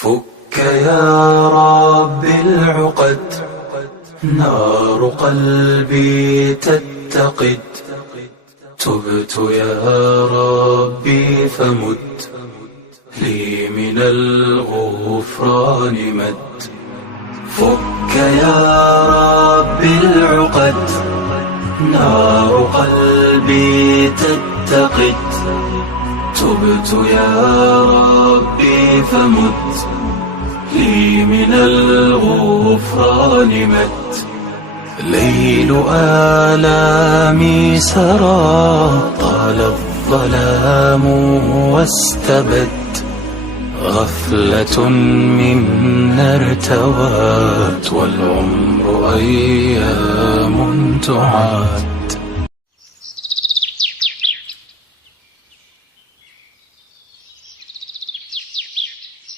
فك يا رب العقد، نار قلبي تتقد. تبت يا ربي فمد لي من الغفران مد. فك يا رب العقد، نار قلبي تتقد. تبت يا ربي فمد لي من الغفران مد. ليل آلامي سرى، طال الظلام واستبد. غفلة منا ارتوت، والعمر أيام تعاد.